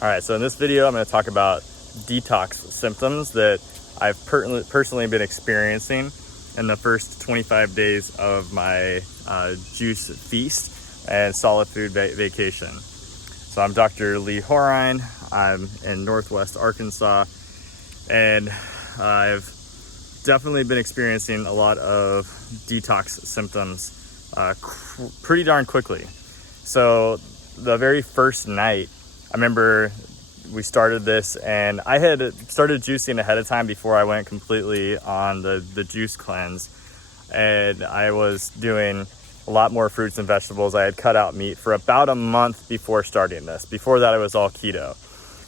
All right, so in this video, I'm going to talk about detox symptoms that I've personally been experiencing in the first 25 days of my juice feast and solid food vacation. So I'm Dr. Lee Horine. I'm in Northwest Arkansas, and I've definitely been experiencing a lot of detox symptoms pretty darn quickly. So the very first night, I remember we started this, and I had started juicing ahead of time before I went completely on the juice cleanse. And I was doing a lot more fruits and vegetables. I had cut out meat for about a month before starting this. Before that, it was all keto.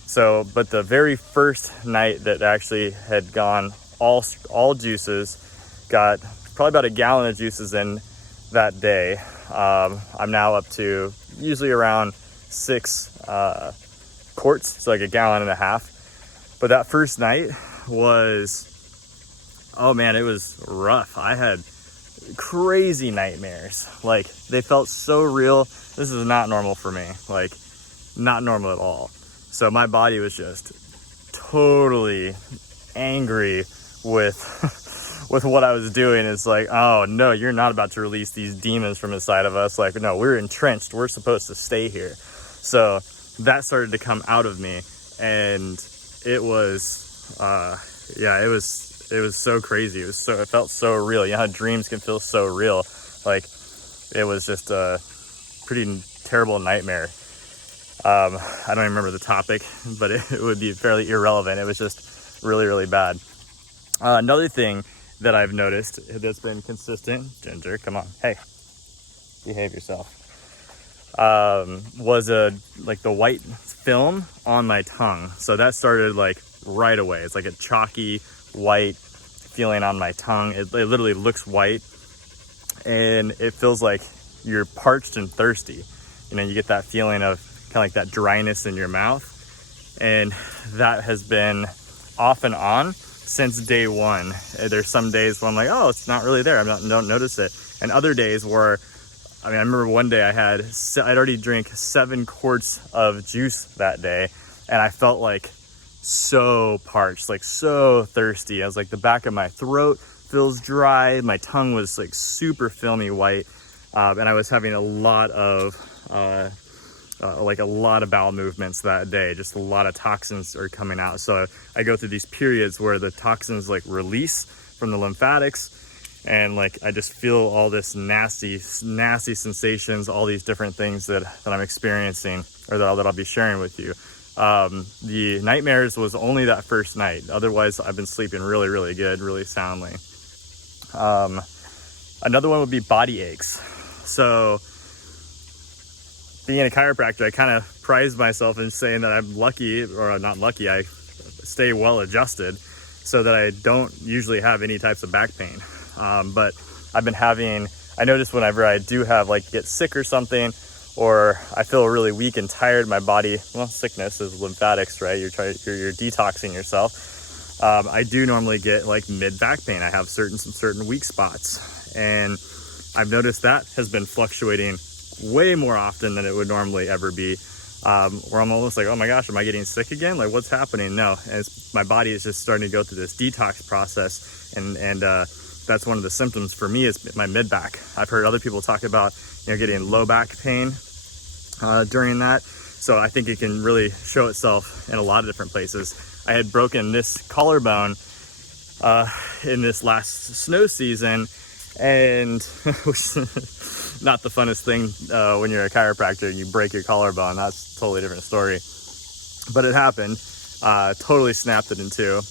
So, but the very first night that actually had gone all juices, got probably about a gallon of juices in that day. I'm now up to usually around 6 quarts, so like a gallon and a half. But that first night was, oh man, it was rough. I had crazy nightmares. Like, they felt so real. This is not normal for me, like not normal at all. So my body was just totally angry with with what I was doing. It's like, oh no, you're not about to release these demons from inside of us. Like, no, we're entrenched. We're supposed to stay here. So that started to come out of me, and it was, it was so crazy. It felt so real. You know how dreams can feel so real? Like, it was just a pretty terrible nightmare. I don't even remember the topic, but it would be fairly irrelevant. It was just really, really bad. Another thing that I've noticed that's been consistent, Ginger, come on, hey, behave yourself, was like the white film on my tongue. So that started like right away. It's like a chalky white feeling on my tongue. It literally looks white, and it feels like you're parched and thirsty. You know, you get that feeling of kind of like that dryness in your mouth, and that has been off and on since day one. There's some days where I'm like, oh, it's not really there. Don't notice it. And other days where, I remember one day I'd already drank 7 quarts of juice that day, and I felt like so parched, like so thirsty. I was like, the back of my throat feels dry. My tongue was like super filmy white. And I was having a lot of bowel movements that day. Just a lot of toxins are coming out. So I go through these periods where the toxins like release from the lymphatics, and like I just feel all this nasty sensations, all these different things that I'm experiencing, or that I'll be sharing with you. The nightmares was only that first night. Otherwise, I've been sleeping really, really good, really soundly. Another one would be body aches. So being a chiropractor, I kind of prize myself in saying that I'm lucky, or not lucky, I stay well adjusted so that I don't usually have any types of back pain. But I've been I notice whenever I do have, like, get sick or something, or I feel really weak and tired, my body, well, sickness is lymphatics, right? You're detoxing yourself. I do normally get like mid back pain. I have certain weak spots, and I've noticed that has been fluctuating way more often than it would normally ever be. Where I'm almost like, oh my gosh, am I getting sick again? Like, what's happening? No, and my body is just starting to go through this detox process, and that's one of the symptoms for me is my mid back. I've heard other people talk about, getting low back pain during that. So I think it can really show itself in a lot of different places. I had broken this collarbone in this last snow season, and not the funnest thing when you're a chiropractor and you break your collarbone. That's a totally different story. But it happened. Totally snapped it in two.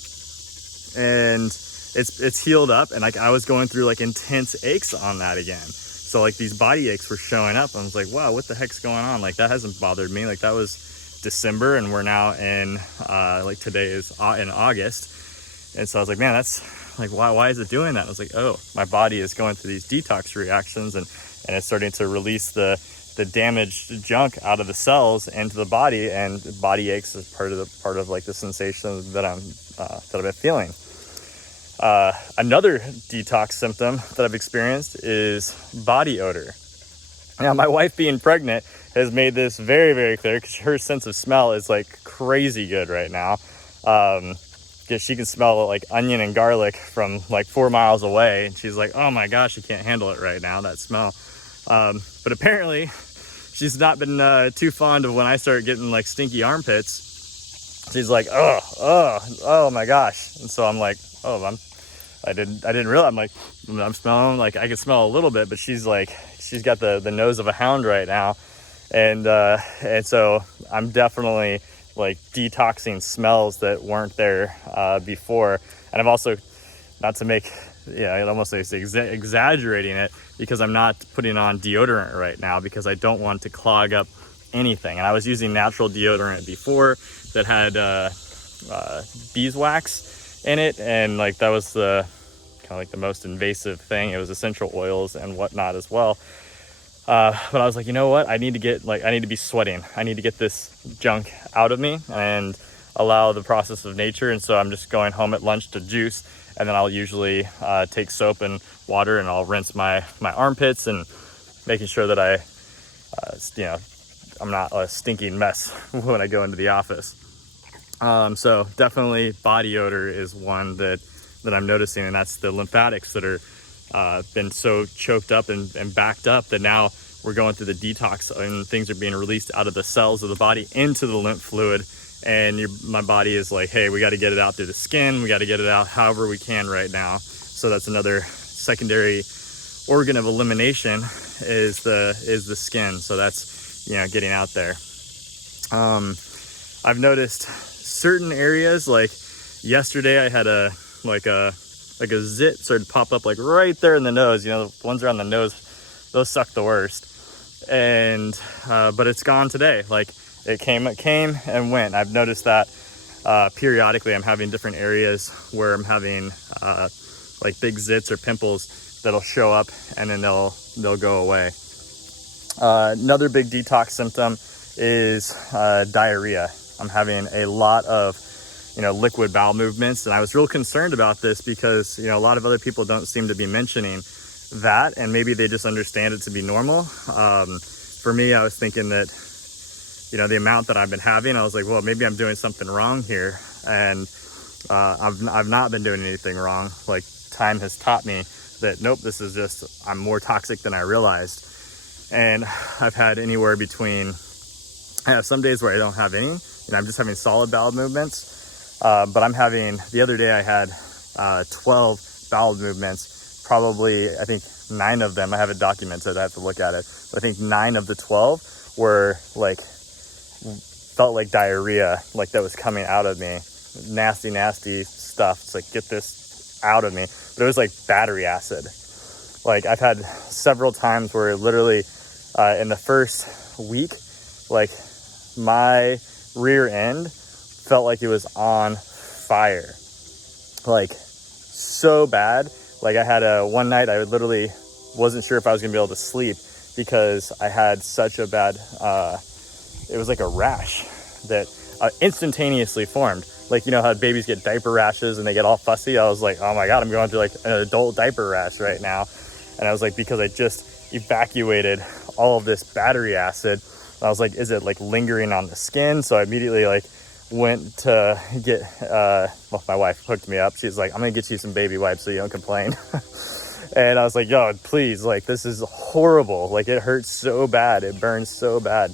And it's healed up, and like I was going through like intense aches on that again. So like these body aches were showing up. I was like, wow, what the heck's going on? Like, that hasn't bothered me. Like, that was December, and we're now in like today is in August. And so I was like, man, that's like, why is it doing that? I was like, oh, my body is going through these detox reactions, and it's starting to release the damaged junk out of the cells into the body, and body aches is part of like the sensation that I've been feeling. Another detox symptom that I've experienced is body odor. Now, my wife being pregnant has made this very, very clear, because her sense of smell is like crazy good right now. Because she can smell like onion and garlic from like 4 miles away. And she's like, oh my gosh, I can't handle it right now, that smell. But apparently she's not been too fond of when I start getting like stinky armpits. She's like, oh my gosh. And so I'm like, I didn't realize. I'm smelling, like I can smell a little bit, but she's got the nose of a hound right now. And so I'm definitely like detoxing smells that weren't there before. And I've also, not to make, I almost say exaggerating it, because I'm not putting on deodorant right now because I don't want to clog up anything. And I was using natural deodorant before that had beeswax in it, and like that was the kind of like the most invasive thing. It was essential oils and whatnot as well. But I was like, you know what? I need to be sweating. I need to get this junk out of me and allow the process of nature. And so I'm just going home at lunch to juice, and then I'll usually take soap and water, and I'll rinse my armpits, and making sure that I'm not a stinking mess when I go into the office. So definitely body odor is one that I'm noticing, and that's the lymphatics that are been so choked up and backed up that now we're going through the detox, and things are being released out of the cells of the body into the lymph fluid. And my body is like, hey, we got to get it out through the skin. We got to get it out however we can right now. So that's another secondary organ of elimination is the skin. So that's, getting out there. I've noticed certain areas, like yesterday I had a zit started to pop up like right there in the nose. The ones around the nose, those suck the worst. And but it's gone today. Like it came and went. I've noticed that periodically I'm having different areas where I'm having like big zits or pimples that'll show up, and then they'll go away. Another big detox symptom is diarrhea. I'm having a lot of liquid bowel movements, and I was real concerned about this because a lot of other people don't seem to be mentioning that, and maybe they just understand it to be normal. For me, I was thinking that the amount that I've been having, I was like, well, maybe I'm doing something wrong here, and I've not been doing anything wrong. Like, time has taught me that nope, this is just, I'm more toxic than I realized. And I've had anywhere between, I have some days where I don't have any, and I'm just having solid bowel movements. But I'm having, the other day I had 12 bowel movements, probably, I think 9 of them, I have it documented, I have to look at it, but I think 9 of the 12 were like, felt like diarrhea, like that was coming out of me. Nasty, nasty stuff. It's like, get this out of me. But it was like battery acid. Like I've had several times where literally in the first week, like my rear end felt like it was on fire, like so bad. Like I had one night I literally wasn't sure if I was gonna be able to sleep because I had such a bad it was like a rash that instantaneously formed. Like, how babies get diaper rashes and they get all fussy. I was like, oh my God, I'm going through like an adult diaper rash right now. And I was like, because I just evacuated all of this battery acid. And I was like, is it like lingering on the skin? So I immediately like went to get, my wife hooked me up. She's like, I'm going to get you some baby wipes so you don't complain. And I was like, yo, please, like, this is horrible. Like, it hurts so bad. It burns so bad.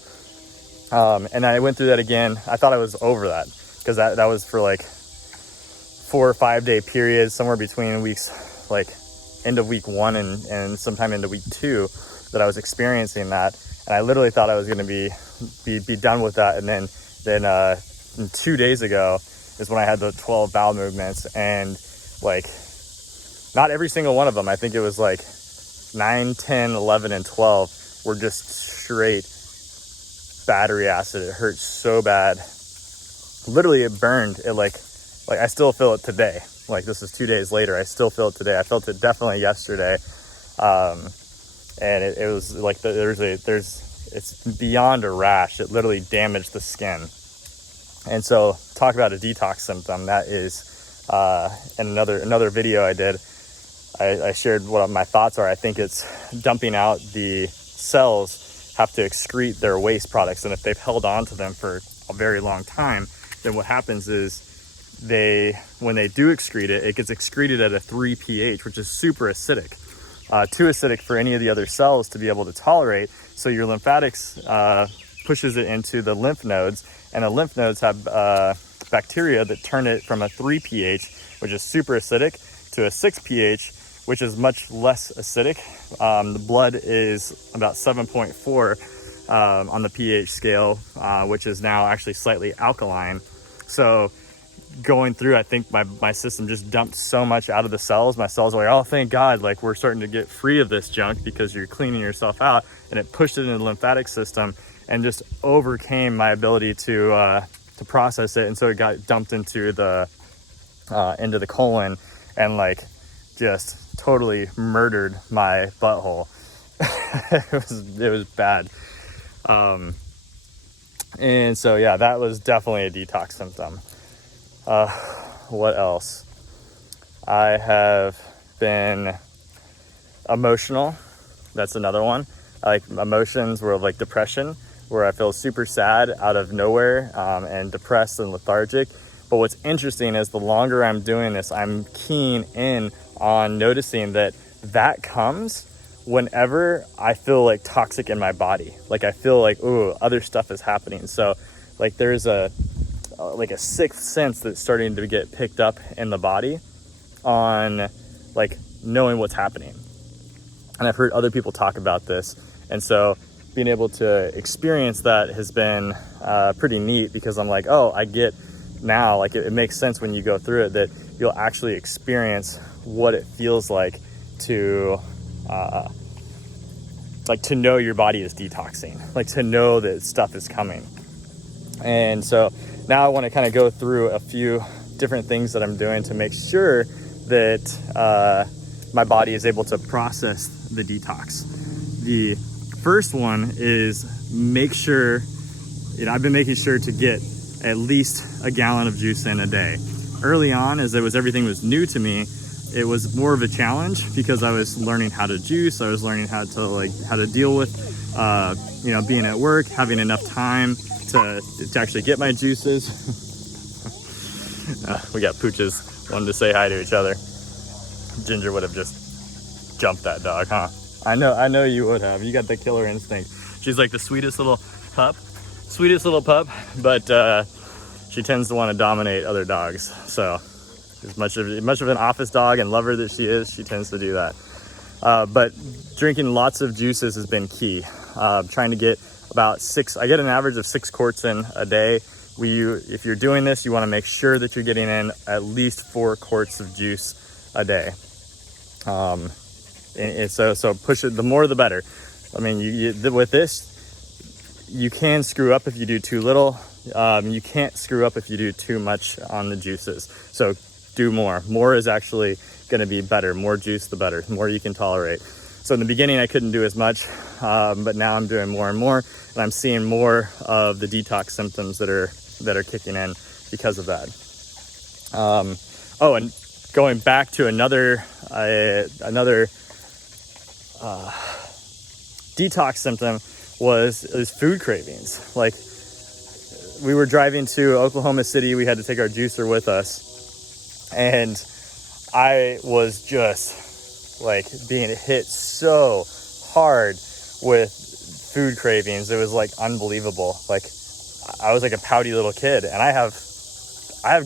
And I went through that again. I thought I was over that because that was for like 4 or 5 day periods, somewhere between weeks, like end of week 1 and sometime into week 2 that I was experiencing that. And I literally thought I was going to be done with that. And then 2 days ago is when I had the 12 bowel movements, and like not every single one of them, I think it was like 9, 10, 11, and 12 were just straight battery acid. It hurt so bad. Literally it burned. It like I still feel it today. Like this is 2 days later, I still feel it today. I felt it definitely yesterday. And it was like it's beyond a rash. It literally damaged the skin. And so talk about a detox symptom. That is in another video I did, I shared what my thoughts are. I think it's dumping out the cells have to excrete their waste products. And if they've held on to them for a very long time, then what happens is when they do excrete it, it gets excreted at a 3 pH, which is super acidic, too acidic for any of the other cells to be able to tolerate. So your lymphatics pushes it into the lymph nodes, and the lymph nodes have bacteria that turn it from a 3 pH, which is super acidic, to a 6 pH, which is much less acidic. The blood is about 7.4 on the pH scale, which is now actually slightly alkaline. So going through, I think my system just dumped so much out of the cells. My cells are like, oh, thank God, like we're starting to get free of this junk because you're cleaning yourself out. And it pushed it into the lymphatic system and just overcame my ability to process it. And so it got dumped into the colon and like just totally murdered my butthole. it was bad. And so, yeah, that was definitely a detox symptom. What else? I have been emotional. That's another one. Like emotions were like depression, where I feel super sad out of nowhere, and depressed and lethargic. But what's interesting is the longer I'm doing this, I'm keen in on noticing that comes whenever I feel like toxic in my body. Like I feel like, ooh, other stuff is happening. So like there's a sixth sense that's starting to get picked up in the body on like knowing what's happening. And I've heard other people talk about this. And so being able to experience that has been pretty neat, because I'm like, oh, I get now, like it makes sense when you go through it that you'll actually experience what it feels like to know your body is detoxing, like to know that stuff is coming. And so now I want to kind of go through a few different things that I'm doing to make sure that my body is able to process the detox. The first one is make sure, I've been making sure to get at least a gallon of juice in a day. Early on, as everything was new to me, it was more of a challenge because I was learning how to juice. I was learning how to deal with, being at work, having enough time to actually get my juices. We got pooches wanting to say hi to each other. Ginger would have just jumped that dog, huh? I know you would have. You got the killer instinct. She's like the sweetest little pup, but she tends to want to dominate other dogs. So as much of an office dog and lover that she is, she tends to do that. But drinking lots of juices has been key. Trying to get about 6, I get an average of 6 quarts in a day. If you're doing this, you want to make sure that you're getting in at least 4 quarts of juice a day. And so push it, the more the better. I mean, with this, you can screw up if you do too little. You can't screw up if you do too much on the juices. So do more. More is actually going to be better. More juice, the better. The more you can tolerate. So in the beginning, I couldn't do as much, but now I'm doing more and more, and I'm seeing more of the detox symptoms that are kicking in because of that. And going back to another detox symptom was food cravings. Like we were driving to Oklahoma City, we had to take our juicer with us, and I was just like being hit so hard with food cravings. It was like unbelievable. Like I was like a pouty little kid, and I have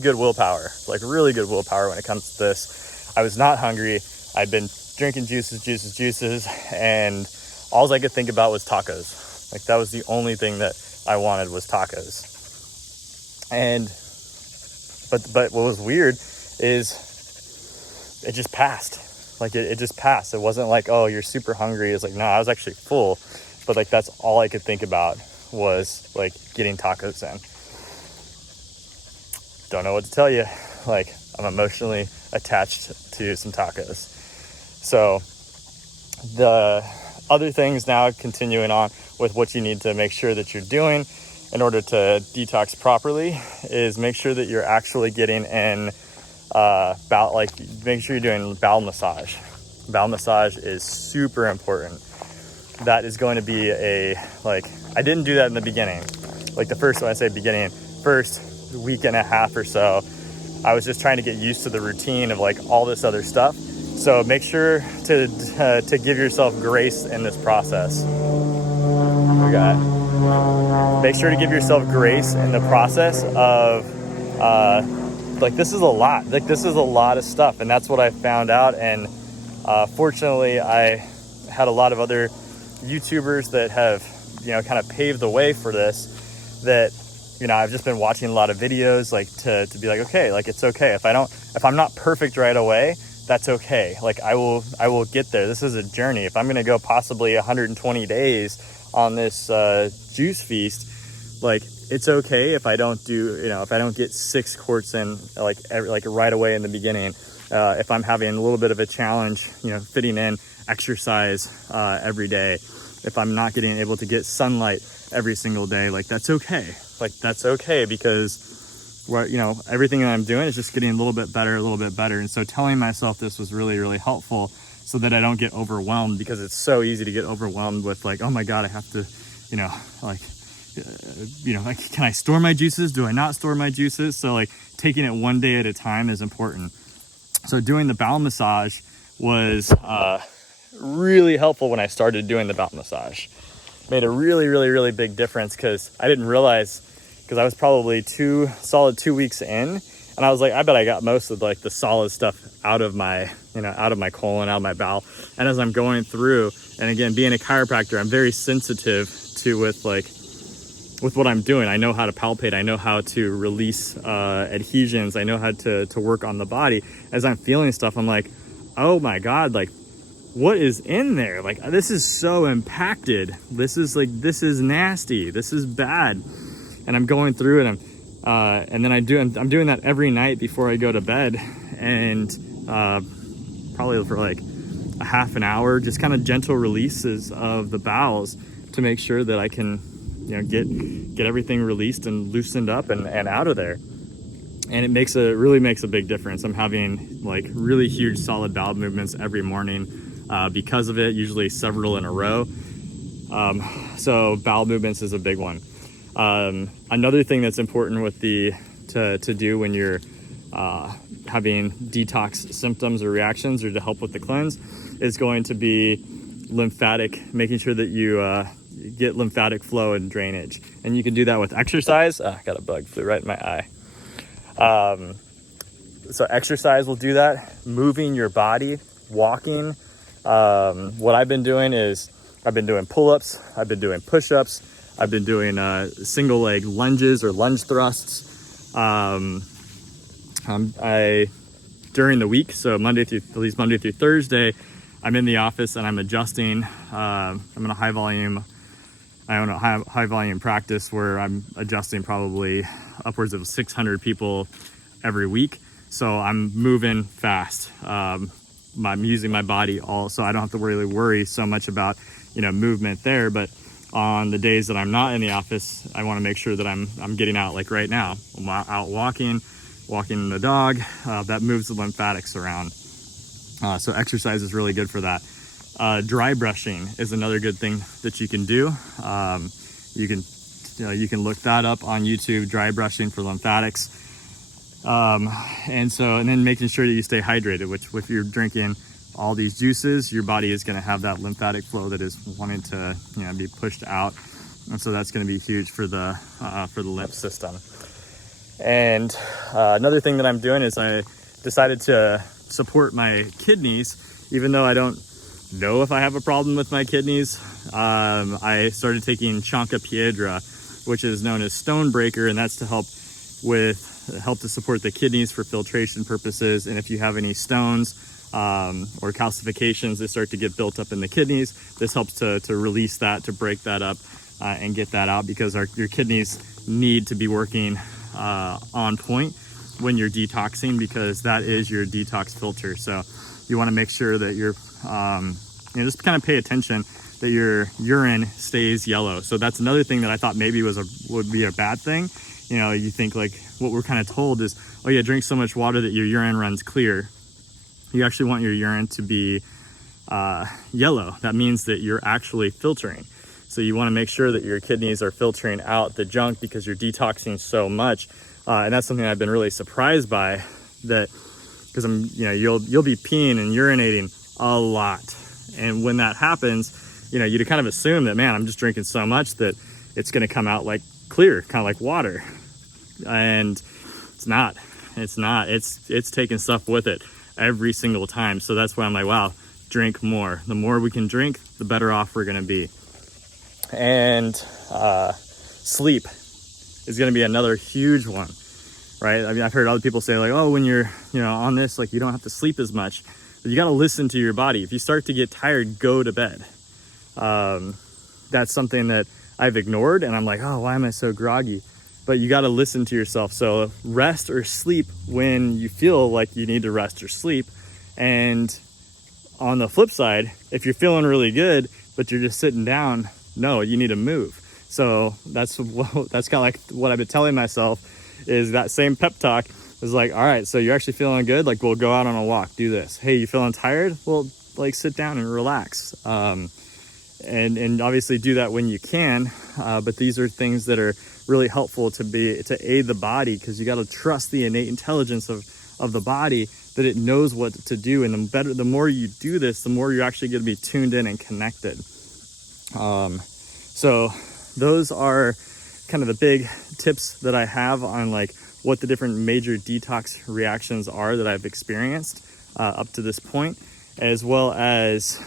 good willpower, like really good willpower when it comes to this. I was not hungry. I'd been drinking juices, and all I could think about was tacos. Like that was the only thing that I wanted was tacos. And but what was weird is it just passed. Like it just passed. It wasn't like, oh, you're super hungry. It's like, no, I was actually full. But like that's all I could think about was like getting tacos in. Don't know what to tell you. Like I'm emotionally attached to some tacos. So the other things now, continuing on with what you need to make sure that you're doing in order to detox properly, is make sure that you're actually getting in make sure you're doing bowel massage. Bowel massage is super important. that is going to be I didn't do that in the beginning. Like the first, when I say beginning, first week and a half or so, I was just trying to get used to the routine of like all this other stuff. So make sure to give yourself grace in this process. Make sure to give yourself grace in the process of this is a lot. Like this is a lot of stuff, and that's what I found out. And fortunately, I had a lot of other YouTubers that have kind of paved the way for this. That I've just been watching a lot of videos like to be like, okay, like it's okay if I'm not perfect right away. That's okay. Like I will get there. This is a journey. If I'm going to go possibly 120 days on this juice feast, like it's okay if I don't do, if I don't get 6 quarts in like right away in the beginning. If I'm having a little bit of a challenge, fitting in exercise every day, if I'm not getting able to get sunlight every single day, like that's okay. Like that's okay, because everything that I'm doing is just getting a little bit better. And so telling myself this was really, really helpful, so that I don't get overwhelmed, because it's so easy to get overwhelmed with like, oh my God, I have to, can I store my juices? Do I not store my juices? So like taking it one day at a time is important. So doing the bowel massage was really helpful when I started doing the bowel massage. Made a really, really, really big difference, because I didn't realize, because I was probably 2 weeks in, and I was like, I bet I got most of like the solid stuff out of my colon, out of my bowel. And as I'm going through, and again, being a chiropractor, I'm very sensitive to with what I'm doing. I know how to palpate. I know how to release adhesions. I know how to work on the body. As I'm feeling stuff, I'm like, oh my God, like what is in there? Like this is so impacted. This is nasty. This is bad. And I'm going through it. And then I'm doing that every night before I go to bed, and probably for like a half an hour, just kind of gentle releases of the bowels to make sure that I can get everything released and loosened up and out of there. And it really makes a big difference. I'm having like really huge solid bowel movements every morning because of it, usually several in a row. So bowel movements is a big one. Another thing that's important with to do when you're having detox symptoms or reactions, or to help with the cleanse, is going to be lymphatic, making sure that you get lymphatic flow and drainage. And you can do that with exercise. I got a bug, flew right in my eye. So exercise will do that. Moving your body, walking. What I've been doing is I've been doing pull-ups, I've been doing push-ups, I've been doing single leg lunges or lunge thrusts. During the week, so Monday through Thursday, I'm in the office and I'm adjusting. I'm in a high volume practice where I'm adjusting probably upwards of 600 people every week. So I'm moving fast. I'm using my body so I don't have to really worry so much about movement there. But on the days that I'm not in the office, I want to make sure that I'm getting out. Like right now, I'm out walking the dog. That moves the lymphatics around. So exercise is really good for that. Dry brushing is another good thing that you can do. You can look that up on YouTube, dry brushing for lymphatics. And then making sure that you stay hydrated, which if you're drinking all these juices, your body is going to have that lymphatic flow that is wanting to be pushed out. And so that's going to be huge for the lymph system. And another thing that I'm doing is I decided to support my kidneys, even though I don't know if I have a problem with my kidneys. I started taking Chanca Piedra, which is known as stone breaker, and that's to help to support the kidneys for filtration purposes. And if you have any stones or calcifications that start to get built up in the kidneys, this helps to release that, to break that up and get that out, because your kidneys need to be working on point when you're detoxing, because that is your detox filter. So you want to make sure that you're just kind of pay attention that your urine stays yellow. So that's another thing that I thought maybe would be a bad thing. You think like what we're kind of told is, oh yeah, drink so much water that your urine runs clear. You actually want your urine to be yellow, that means that you're actually filtering. So you want to make sure that your kidneys are filtering out the junk because you're detoxing so much. And that's something I've been really surprised by, that because you'll be peeing and urinating a lot. And when that happens, you'd kind of assume that, man, I'm just drinking so much that it's going to come out like clear, kind of like water. And it's not. It's taking stuff with it every single time. So that's why I'm like, wow, drink more. The more we can drink, the better off we're going to be. And sleep is going to be another huge one, right? I mean, I've heard other people say like, oh, when you're, on this, like you don't have to sleep as much. But you got to listen to your body. If you start to get tired, go to bed. That's something that I've ignored, and I'm like, oh, why am I so groggy? But you got to listen to yourself. So rest or sleep when you feel like you need to rest or sleep. And on the flip side, if you're feeling really good, but you're just sitting down, no, you need to move. So that's kind of like what I've been telling myself, is that same pep talk is like, all right, so you're actually feeling good? Like, we'll go out on a walk, do this. Hey, you feeling tired? Well, like sit down and relax. And obviously do that when you can. But these are things that are really helpful to aid the body, because you got to trust the innate intelligence of the body, that it knows what to do. And the more you do this, the more you're actually going to be tuned in and connected. So those are kind of the big tips that I have on like what the different major detox reactions are that I've experienced up to this point, as well as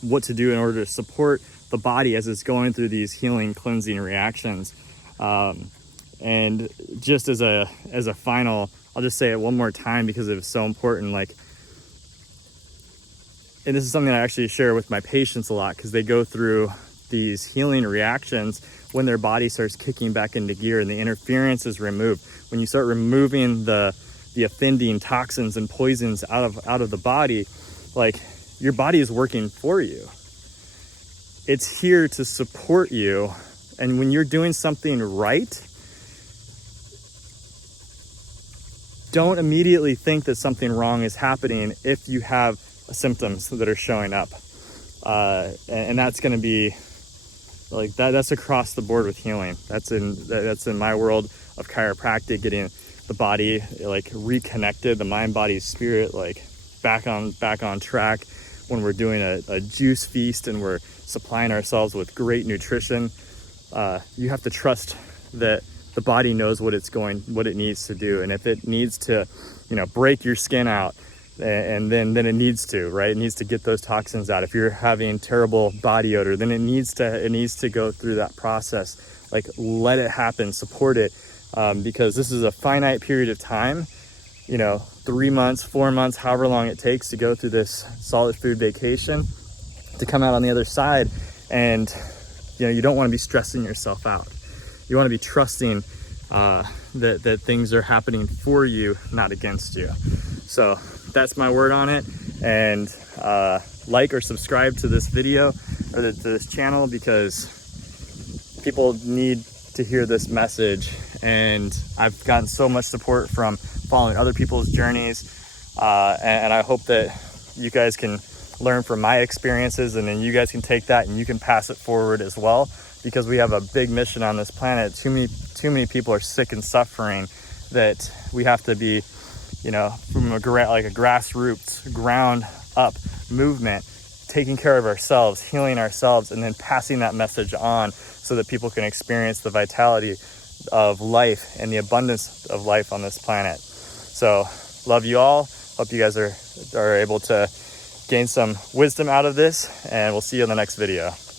what to do in order to support the body as it's going through these healing, cleansing reactions. And just as a final, I'll just say it one more time because it was so important. Like, and this is something I actually share with my patients a lot, because they go through these healing reactions when their body starts kicking back into gear and the interference is removed. When you start removing the offending toxins and poisons out of the body, like, your body is working for you. It's here to support you. And when you're doing something right, don't immediately think that something wrong is happening if you have symptoms that are showing up. And that's going to be like that. That's across the board with healing. That's in my world of chiropractic, getting the body like reconnected, the mind, body, spirit, like back on track. When we're doing a juice feast and we're supplying ourselves with great nutrition, you have to trust that the body knows what it needs to do. And if it needs to, break your skin out, and then it needs to, right? It needs to get those toxins out. If you're having terrible body odor, then it needs to go through that process. Like, let it happen, support it, because this is a finite period of time, 3 months, 4 months, however long it takes to go through this solid food vacation, to come out on the other side. And, you don't want to be stressing yourself out. You want to be trusting that things are happening for you, not against you. So that's my word on it. And like or subscribe to this video or to this channel, because people need to hear this message. And I've gotten so much support from following other people's journeys. And I hope that you guys can learn from my experiences, and then you guys can take that and you can pass it forward as well, because we have a big mission on this planet. Too many people are sick and suffering, that we have to be, from a grassroots, ground up movement, taking care of ourselves, healing ourselves, and then passing that message on so that people can experience the vitality of life and the abundance of life on this planet. So love you all. Hope you guys are able to gain some wisdom out of this, and we'll see you in the next video.